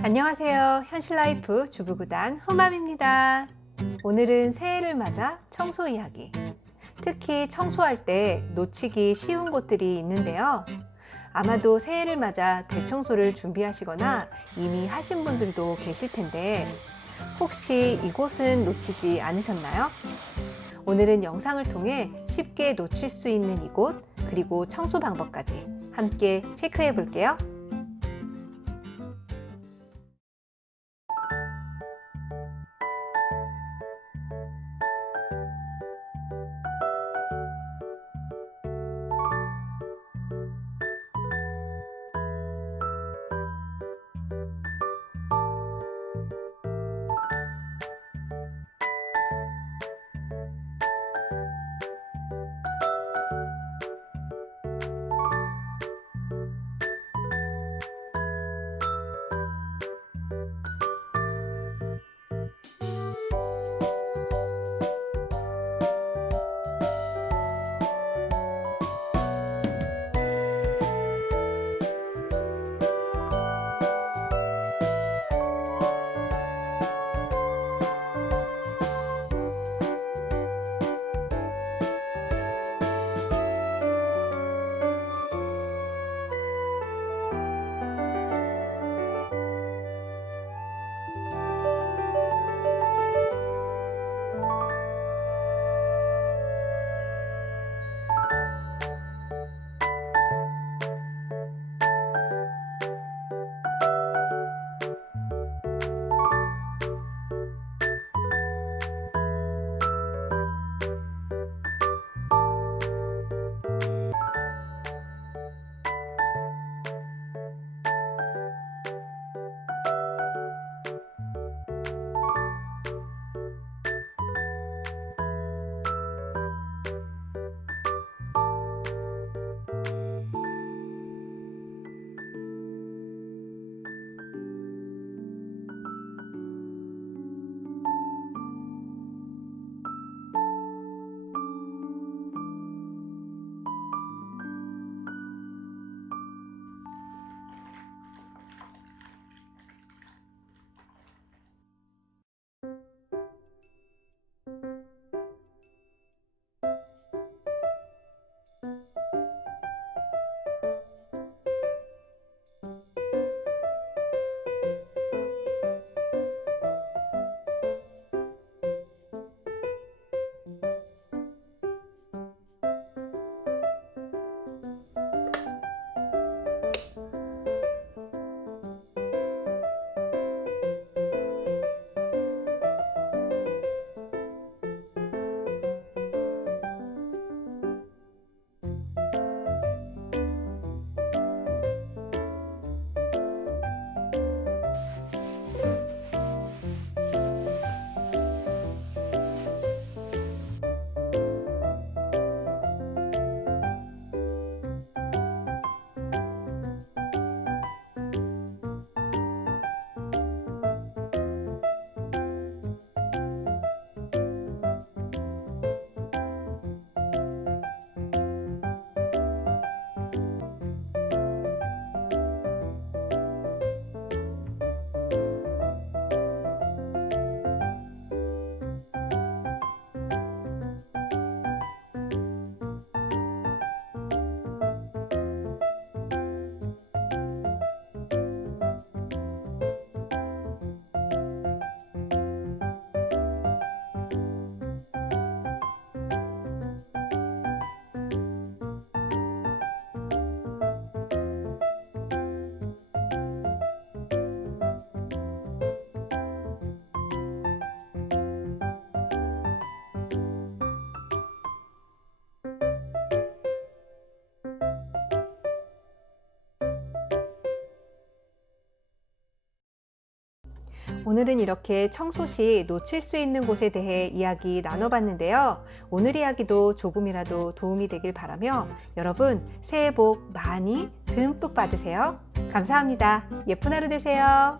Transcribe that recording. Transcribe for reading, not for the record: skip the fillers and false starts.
안녕하세요. 현실라이프 주부구단 후맘입니다. 오늘은 새해를 맞아 청소 이야기. 특히 청소할 때 놓치기 쉬운 곳들이 있는데요. 아마도 새해를 맞아 대청소를 준비하시거나 이미 하신 분들도 계실 텐데 혹시 이곳은 놓치지 않으셨나요? 오늘은 영상을 통해 쉽게 놓칠 수 있는 이곳 그리고 청소 방법까지 함께 체크해 볼게요. 오늘은 이렇게 청소 시 놓칠 수 있는 곳에 대해 이야기 나눠봤는데요. 오늘 이야기도 조금이라도 도움이 되길 바라며 여러분 새해 복 많이 듬뿍 받으세요. 감사합니다. 예쁜 하루 되세요.